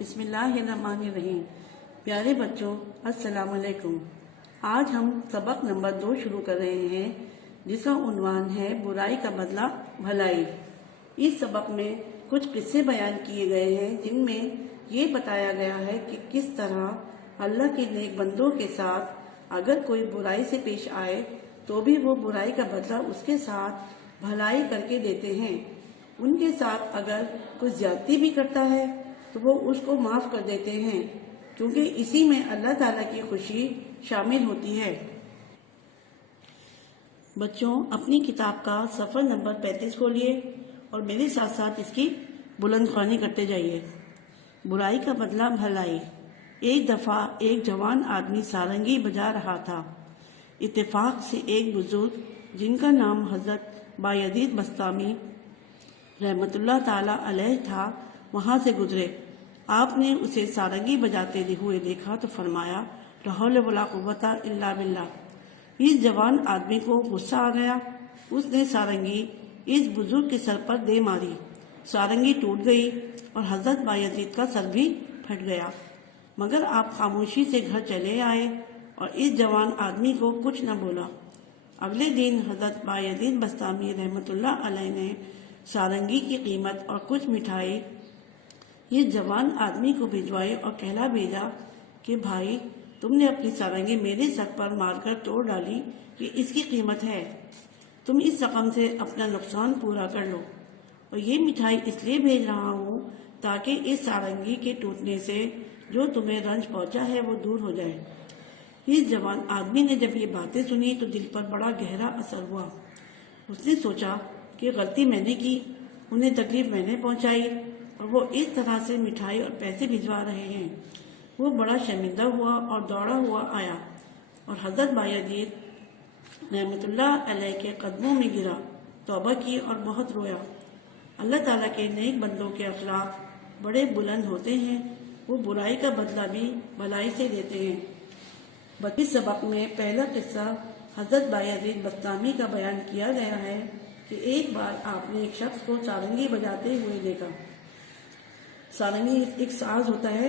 بسم اللہ الرحمن الرحیم۔ پیارے بچوں، السلام علیکم۔ آج ہم سبق نمبر 2 شروع کر رہے ہیں، جس کا عنوان ہے برائی کا بدلہ بھلائی۔ اس سبق میں کچھ قصے بیان کیے گئے ہیں جن میں یہ بتایا گیا ہے کہ کس طرح اللہ کے نیک بندوں کے ساتھ اگر کوئی برائی سے پیش آئے تو بھی وہ برائی کا بدلہ اس کے ساتھ بھلائی کر کے دیتے ہیں۔ ان کے ساتھ اگر کوئی زیادتی بھی کرتا ہے تو وہ اس کو معاف کر دیتے ہیں، کیونکہ اسی میں اللہ تعالیٰ کی خوشی شامل ہوتی ہے۔ بچوں، اپنی کتاب کا صفحہ نمبر 35 کھولیے اور میرے ساتھ ساتھ اس کی بلند خوانی کرتے جائیے۔ برائی کا بدلہ بھلائی۔ ایک دفعہ ایک جوان آدمی سارنگی بجا رہا تھا۔ اتفاق سے ایک بزرگ جن کا نام حضرت بایزید بسطامی رحمت اللہ تعالی علیہ تھا وہاں سے گزرے۔ آپ نے اسے سارنگی بجاتے ہوئے دیکھا تو فرمایا، لا حول ولا قوت الا باللہ۔ اس جوان آدمی کو غصہ آ گیا۔ اس نے سارنگی اس بزرگ کے سر پر دے ماری۔ سارنگی ٹوٹ گئی اور حضرت بایزید کا سر بھی پھٹ گیا، مگر آپ خاموشی سے گھر چلے آئے اور اس جوان آدمی کو کچھ نہ بولا۔ اگلے دن حضرت بایزید بسطامی رحمت اللہ علیہ نے سارنگی کی قیمت اور کچھ مٹھائی اس جوان آدمی کو بھجوائی اور کہلا بھیجا کہ بھائی، تم نے اپنی سارنگی میرے سر پر مار کر توڑ ڈالی، یہ اس کی قیمت ہے۔ تم اس رقم سے اپنا نقصان پورا کر لو، اور یہ مٹھائی اس لیے بھیج رہا ہوں تاکہ اس سارنگی کے ٹوٹنے سے جو تمہیں رنج پہنچا ہے وہ دور ہو جائے۔ اس جوان آدمی نے جب یہ باتیں سنی تو دل پر بڑا گہرا اثر ہوا۔ اس نے سوچا کہ غلطی میں نے کی، انہیں تکلیف میں نے پہنچائی، اور وہ اس طرح سے مٹھائی اور پیسے بھجوا رہے ہیں۔ وہ بڑا شرمندہ ہوا اور دوڑا ہوا آیا اور حضرت بایزید رحمت اللہ علیہ کے قدموں میں گرا، توبہ کی اور بہت رویا۔ اللہ تعالیٰ کے نیک بندوں کے اخلاق بڑے بلند ہوتے ہیں، وہ برائی کا بدلہ بھی بھلائی سے دیتے ہیں۔ اس سبق میں پہلا قصہ حضرت بایزید بسطامی کا بیان کیا گیا ہے کہ ایک بار آپ نے ایک شخص کو سارنگی بجاتے ہوئے دیکھا۔ سارنگی ایک ساز ہوتا ہے،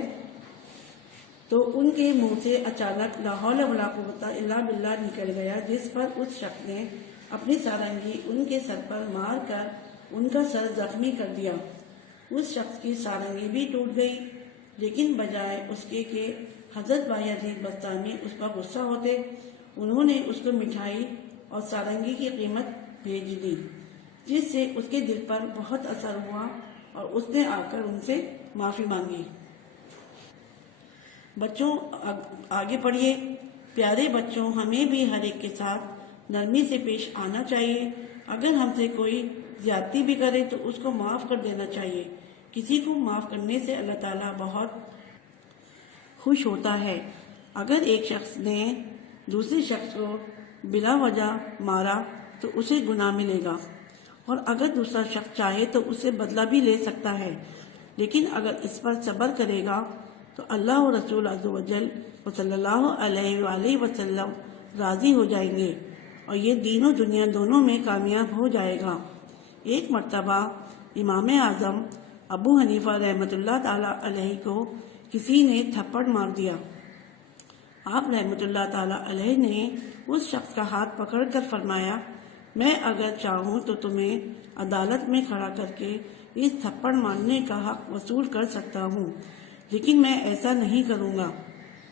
تو ان کے منہ سے اچانک لا حول ولا قوت الا باللہ نکل گیا، جس پر اس شخص نے اپنی سارنگی ان کے سر پر مار کر ان کا سر زخمی کر دیا۔ اس شخص کی سارنگی بھی ٹوٹ گئی، لیکن بجائے اس کے کہ حضرت بایزید بسطامی اس پر غصہ ہوتے، انہوں نے اس کو مٹھائی اور سارنگی کی قیمت بھیج دی، جس سے اس کے دل پر بہت اثر ہوا اور اس نے آ کر ان سے معافی مانگی۔ بچوں، آگے پڑھیے۔ پیارے بچوں، ہمیں بھی ہر ایک کے ساتھ نرمی سے پیش آنا چاہیے۔ اگر ہم سے کوئی زیادتی بھی کرے تو اس کو معاف کر دینا چاہیے۔ کسی کو معاف کرنے سے اللہ تعالیٰ بہت خوش ہوتا ہے۔ اگر ایک شخص نے دوسرے شخص کو بلا وجہ مارا تو اسے گناہ ملے گا، اور اگر دوسرا شخص چاہے تو اس سے بدلہ بھی لے سکتا ہے، لیکن اگر اس پر صبر کرے گا تو اللہ و رسول عز و جل و صلی اللہ علیہ وآلہ وسلم راضی ہو جائیں گے، اور یہ دین و دنیا دونوں میں کامیاب ہو جائے گا۔ ایک مرتبہ امام اعظم ابو حنیفہ رحمت اللہ تعالی علیہ کو کسی نے تھپڑ مار دیا۔ آپ رحمت اللہ تعالی علیہ نے اس شخص کا ہاتھ پکڑ کر فرمایا، میں اگر چاہوں تو تمہیں عدالت میں کھڑا کر کے اس تھپڑ مارنے کا حق وصول کر سکتا ہوں، لیکن میں ایسا نہیں کروں گا،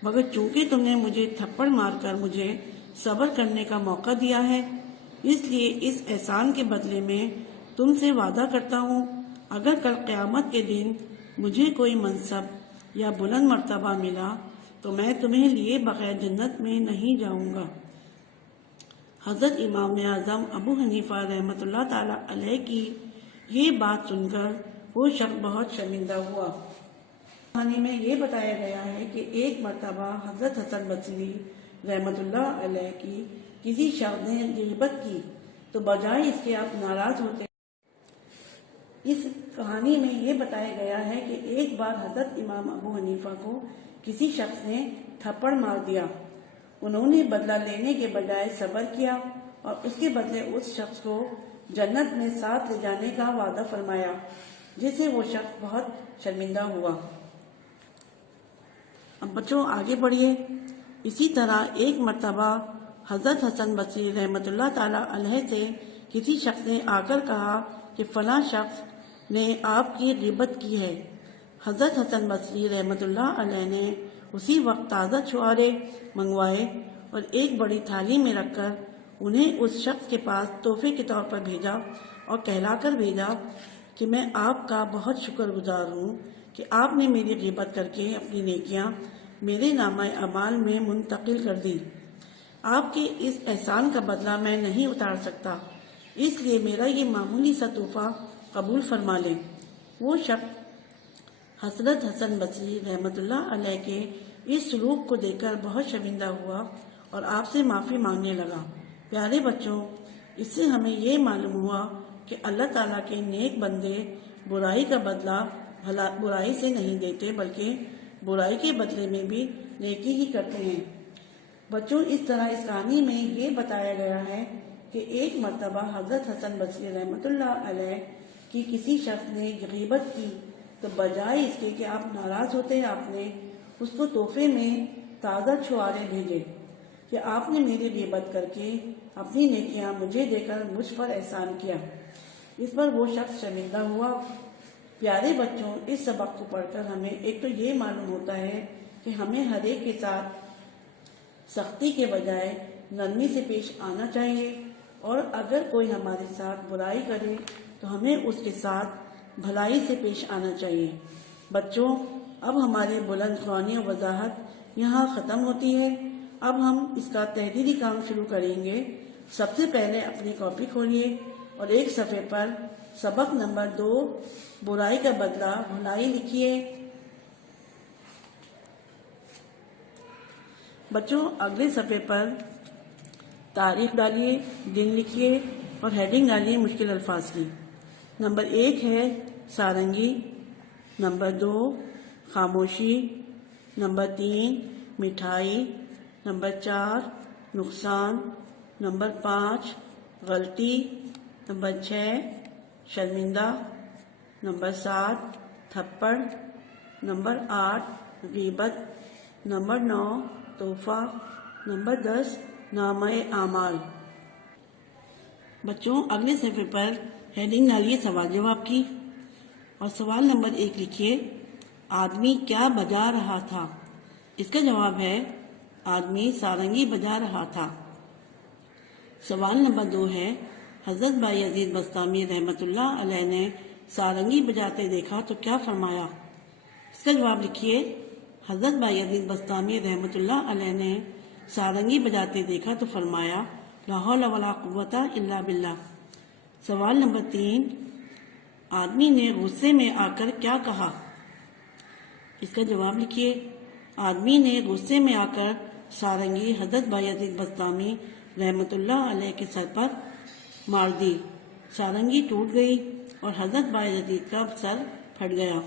مگر چونکہ تم نے مجھے تھپڑ مار کر مجھے صبر کرنے کا موقع دیا ہے، اس لیے اس احسان کے بدلے میں تم سے وعدہ کرتا ہوں، اگر کل قیامت کے دن مجھے کوئی منصب یا بلند مرتبہ ملا تو میں تمہیں لیے بغیر جنت میں نہیں جاؤں گا۔ حضرت امام اعظم ابو حنیفہ رحمت اللہ تعالی علیہ کی یہ بات سن کر وہ شخص بہت شرمندہ ہوا۔ کہانی میں یہ بتایا گیا ہے کہ ایک مرتبہ حضرت حسن بصری رحمت اللہ علیہ کی کسی شخص نے غیبت کی تو بجائے اس کے آپ ناراض ہوتے۔ اس کہانی میں یہ بتایا گیا ہے کہ ایک بار حضرت امام ابو حنیفہ کو کسی شخص نے تھپڑ مار دیا۔ انہوں نے بدلہ لینے کے بجائے صبر کیا اور اس کے بدلے اس شخص کو جنت میں ساتھ لے جانے کا وعدہ فرمایا، جس سے وہ شخص بہت شرمندہ ہوا۔ اب بچوں آگے پڑھیے۔ اسی طرح ایک مرتبہ حضرت حسن بصری رحمۃ اللہ تعالیٰ علیہ سے کسی شخص نے آ کر کہا کہ فلاں شخص نے آپ کی غیبت کی ہے۔ حضرت حسن بصری رحمۃ اللہ علیہ نے اسی وقت تازہ چھوارے منگوائے اور ایک بڑی تھالی میں رکھ کر انہیں اس شخص کے پاس تحفے کے طور پر بھیجا اور کہلا کر بھیجا کہ میں آپ کا بہت شکر گزار ہوں کہ آپ نے میری غیبت کر کے اپنی نیکیاں میرے نامہ اعمال میں منتقل کر دی۔ آپ کے اس احسان کا بدلہ میں نہیں اتار سکتا، اس لیے میرا یہ معمولی سا تحفہ قبول فرما لیں۔ وہ شخص حضرت حسن بصری رحمۃ اللہ علیہ کے اس سلوک کو دیکھ کر بہت شرمندہ ہوا اور آپ سے معافی مانگنے لگا۔ پیارے بچوں، اس سے ہمیں یہ معلوم ہوا کہ اللہ تعالیٰ کے نیک بندے برائی کا بدلہ برائی سے نہیں دیتے، بلکہ برائی کے بدلے میں بھی نیکی ہی کرتے ہیں۔ بچوں، اس طرح اس کہانی میں یہ بتایا گیا ہے کہ ایک مرتبہ حضرت حسن بصری رحمۃ اللہ علیہ کی کسی شخص نے غیبت کی تو بجائے اس کے کہ آپ ناراض ہوتے، آپ نے اس کو تحفے میں تازہ چھوارے بھیجے کہ آپ نے میری غیبت کر کے اپنی نیکیاں مجھے دے کر مجھ پر احسان کیا۔ اس پر وہ شخص شرمندہ ہوا۔ پیارے بچوں، اس سبق کو پڑھ کر ہمیں ایک تو یہ معلوم ہوتا ہے کہ ہمیں ہر ایک کے ساتھ سختی کے بجائے نرمی سے پیش آنا چاہیے، اور اگر کوئی ہمارے ساتھ برائی کرے تو ہمیں اس کے ساتھ بھلائی سے پیش آنا چاہیے۔ بچوں، اب ہمارے بلند خوانی و وضاحت یہاں ختم ہوتی ہے۔ اب ہم اس کا تحریری کام شروع کریں گے۔ سب سے پہلے اپنی کاپی کھولیے اور ایک صفحے پر سبق نمبر 2 برائی کا بدلہ بھلائی لکھیے۔ بچوں، اگلے صفحے پر تاریخ ڈالیے، دن لکھیے اور ہیڈنگ ڈالیے مشکل الفاظ کی۔ نمبر 1 ہے سارنگی، نمبر 2 خاموشی، نمبر 3 مٹھائی، نمبر 4 نقصان، نمبر 5 غلطی، نمبر 6 شرمندہ، نمبر 7 تھپڑ، نمبر 8 غیبت، نمبر 9 تحفہ، نمبر 10 نامہ اعمال۔ بچوں، اگلے صفحے پر ہیڈنگ ڈالیے سوال جواب کی اور سوال نمبر 1 لکھیے آدمی کیا بجا رہا تھا؟ اس کا جواب ہے آدمی سارنگی بجا رہا تھا۔ سوال نمبر 2 ہے حضرت بایزید بسطامی رحمۃ اللہ علیہ نے سارنگی بجاتے دیکھا تو کیا فرمایا؟ اس کا جواب لکھیے حضرت بایزید بسطامی رحمۃ اللہ علیہ نے سارنگی بجاتے دیکھا تو فرمایا لا حول ولا قوت الا باللہ۔ سوال نمبر 3 آدمی نے غصے میں آ کر کیا کہا؟ اس کا جواب لکھیے آدمی نے غصے میں آ کر سارنگی حضرت بایزید بسطامی رحمۃ اللہ علیہ کے سر پر مار دی، سارنگی ٹوٹ گئی اور حضرت بایزید کا سر پھٹ گیا۔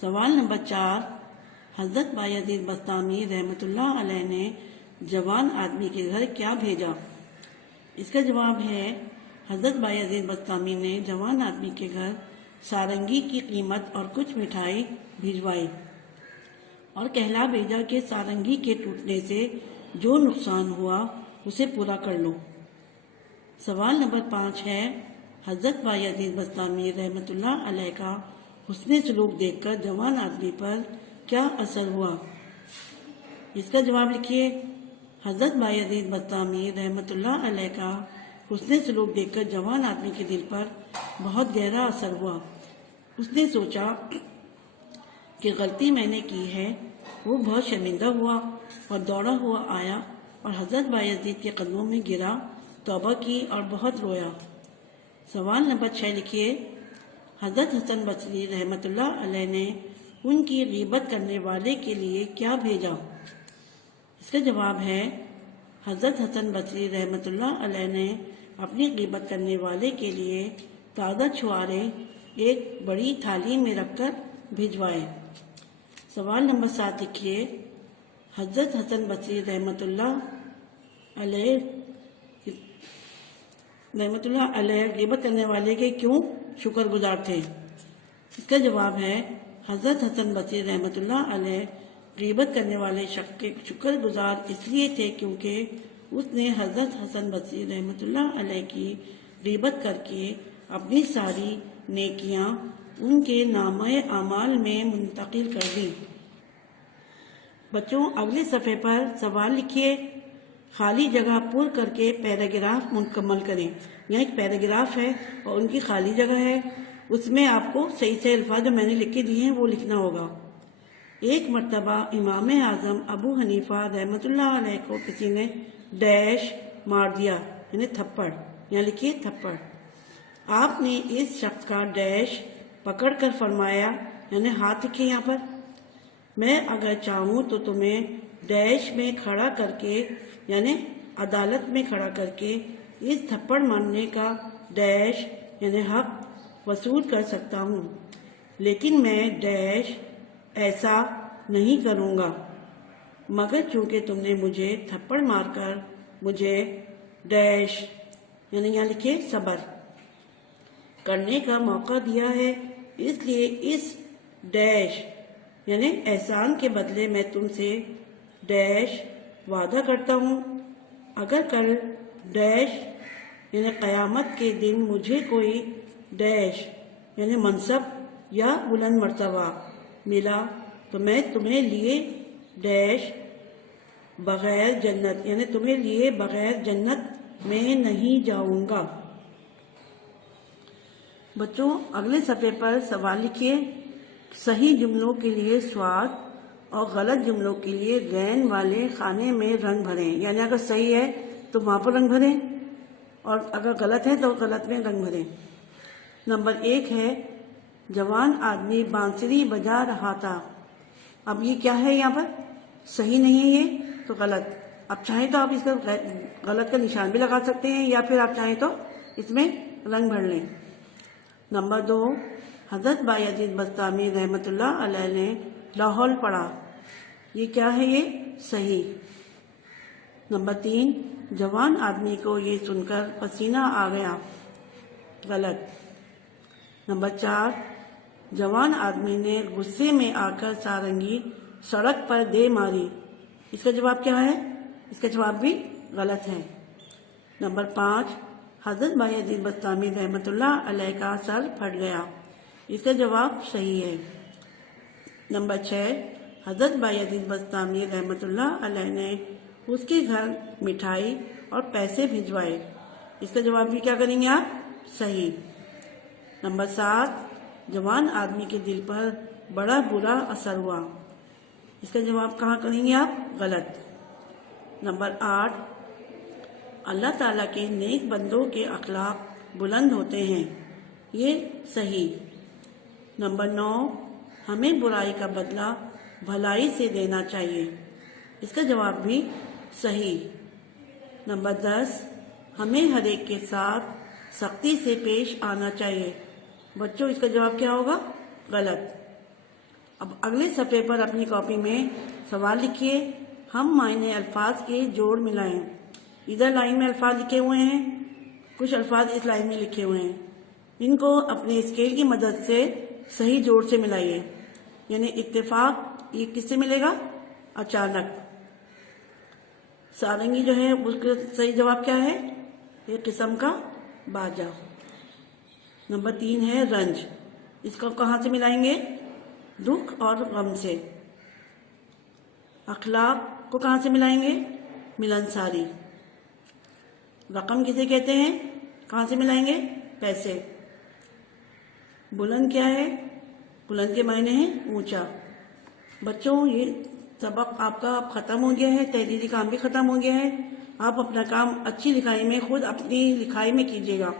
سوال نمبر 4 حضرت بایزید بسطامی رحمۃ اللہ علیہ نے جوان آدمی کے گھر کیا بھیجا؟ اس کا جواب ہے حضرت بایزید بسطامی نے جوان آدمی کے گھر سارنگی کی قیمت اور کچھ مٹھائی بھیجوائی اور کہلا بھیجا کہ سارنگی کے ٹوٹنے سے جو نقصان ہوا اسے پورا کر لو۔ سوال نمبر 5 ہے حضرت بایزید بسطامی رحمۃ اللہ علیہ کا حسن سلوک دیکھ کر جوان آدمی پر کیا اثر ہوا؟ اس کا جواب لکھیے حضرت بایزید بسطامی رحمۃ اللہ علیہ کا حسن سلوک دیکھ کر جوان آدمی کے دل پر بہت گہرا اثر ہوا۔ اس نے سوچا کہ غلطی میں نے کی ہے۔ وہ بہت شرمندہ ہوا اور دوڑا ہوا آیا اور حضرت بایزید کے قدموں میں گرا، توبہ کی اور بہت رویا۔ سوال نمبر 6 لکھیے حضرت حسن بصری رحمۃ اللہ علیہ نے ان کی غیبت کرنے والے کے لیے کیا بھیجا؟ اس کا جواب ہے حضرت حسن بصری رحمۃ اللہ علیہ نے اپنی غیبت کرنے والے کے لیے تازہ چھوارے ایک بڑی تھالی میں رکھ کر بھیجوائے۔ سوال نمبر 7 لکھیے حضرت حسن بصری رحمۃ اللہ علیہ غیبت کرنے والے کے کیوں شکر گزار تھے؟ اس کا جواب ہے حضرت حسن بصری رحمۃ اللہ علیہ غیبت کرنے والے شخص کے شکر گزار اس لیے تھے کیونکہ اس نے حضرت حسن بصری رحمۃ اللہ علیہ کی غیبت کر کے اپنی ساری نیکیاں ان کے نامہ اعمال میں منتقل کر دیں۔ بچوں، اگلے صفحے پر سوال لکھیے، خالی جگہ پر کر کے پیراگراف مکمل کریں۔ یہاں ایک پیراگراف ہے اور ان کی خالی جگہ ہے، اس میں آپ کو صحیح الفاظ جو میں نے لکھ کے دیے ہیں وہ لکھنا ہوگا۔ ایک مرتبہ امام اعظم ابو حنیفہ رحمۃ اللہ علیہ کو کسی نے ڈیش مار دیا، یعنی تھپڑ، یہاں لکھیے تھپڑ۔ آپ نے اس شخص کا ڈیش پکڑ کر فرمایا، یعنی ہاتھ لکھیے یہاں پر، میں اگر چاہوں تو تمہیں ڈیش میں کھڑا کر کے، یعنی عدالت میں کھڑا کر کے اس تھپڑ مارنے کا ڈیش یعنی حق وصول کر سکتا ہوں، لیکن میں ڈیش ایسا نہیں کروں گا، مگر چونکہ تم نے مجھے تھپڑ مار کر مجھے ڈیش یعنی یہاں لکھے صبر کرنے کا موقع دیا ہے، اس لیے اس ڈیش یعنی احسان کے بدلے میں تم سے ڈیش وعدہ کرتا ہوں، اگر کل ڈیش یعنی قیامت کے دن مجھے کوئی ڈیش یعنی منصب یا بلند مرتبہ ملا تو میں تمہیں لیے ڈیش بغیر جنت یعنی تمہیں لیے بغیر جنت میں نہیں جاؤں گا۔ بچوں، اگلے صفحے پر سوال لکھیے، صحیح جملوں کے لیے سواد اور غلط جملوں کے لیے غین والے خانے میں رنگ بھریں، یعنی اگر صحیح ہے تو وہاں پر رنگ بھریں اور اگر غلط ہے تو غلط میں رنگ بھریں۔ نمبر 1 ہے، جوان آدمی بانسری بجا رہا تھا۔ اب یہ کیا ہے؟ یہاں پر صحیح نہیں ہے، یہ تو غلط۔ اب چاہیں تو آپ اس کا غلط کا نشان بھی لگا سکتے ہیں یا پھر آپ چاہیں تو اس میں رنگ بھر لیں۔ نمبر 2، حضرت بایزید بستامی رحمۃ اللہ علیہ نے لاہور پڑھا۔ یہ کیا ہے؟ یہ صحیح۔ نمبر 3، جوان آدمی کو یہ سن کر پسینہ آ گیا، غلط۔ نمبر 4، جوان آدمی نے غصے میں آ کر سارنگی سڑک پر دے ماری۔ اس کا جواب کیا ہے؟ اس کا جواب بھی غلط ہے۔ نمبر 5، حضرت بایزید بستامی رحمۃ اللہ علیہ کا سر پھٹ گیا۔ اس کا جواب صحیح ہے۔ نمبر 6، حضرت بایزید بستامی رحمۃ اللہ علیہ نے اس کے گھر مٹھائی اور پیسے بھجوائے۔ اس کا جواب بھی کیا کریں گے آپ؟ صحیح۔ نمبر 7، جوان آدمی کے دل پر بڑا برا اثر ہوا۔ اس کا جواب کہاں کریں گے آپ؟ غلط۔ نمبر 8، اللہ تعالیٰ کے نیک بندوں کے اخلاق بلند ہوتے ہیں۔ یہ صحیح۔ نمبر 9، ہمیں برائی کا بدلہ بھلائی سے دینا چاہیے۔ اس کا جواب بھی صحیح۔ نمبر 10، ہمیں ہر ایک کے ساتھ سختی سے پیش آنا چاہیے۔ بچوں، اس کا جواب کیا ہوگا؟ غلط۔ اب اگلے صفحے پر اپنی کاپی میں سوال لکھیے، ہم معنی الفاظ کے جوڑ ملائیں۔ ادھر لائن میں الفاظ لکھے ہوئے ہیں، کچھ الفاظ اس لائن میں لکھے ہوئے ہیں، ان کو اپنے اسکیل کی مدد سے صحیح جوڑ سے ملائیے۔ یعنی اتفاق یہ کس سے ملے گا؟ اچانک۔ سارنگی جو ہے اس کا صحیح جواب کیا ہے؟ ایک قسم کا باجا۔ نمبر 3 ہے رنج، اس کو کہاں سے ملائیں گے؟ دکھ اور غم سے۔ اخلاق کو کہاں سے ملائیں گے؟ ملنساری۔ رقم کسے کہتے ہیں؟ کہاں سے ملائیں گے؟ پیسے۔ بلند کیا ہے؟ بلند کے معنی ہیں اونچا۔ بچوں، یہ سبق آپ کا اب ختم ہو گیا ہے، تحریری کام بھی ختم ہو گیا ہے۔ آپ اپنا کام اچھی لکھائی میں خود اپنی لکھائی میں کیجیے گا۔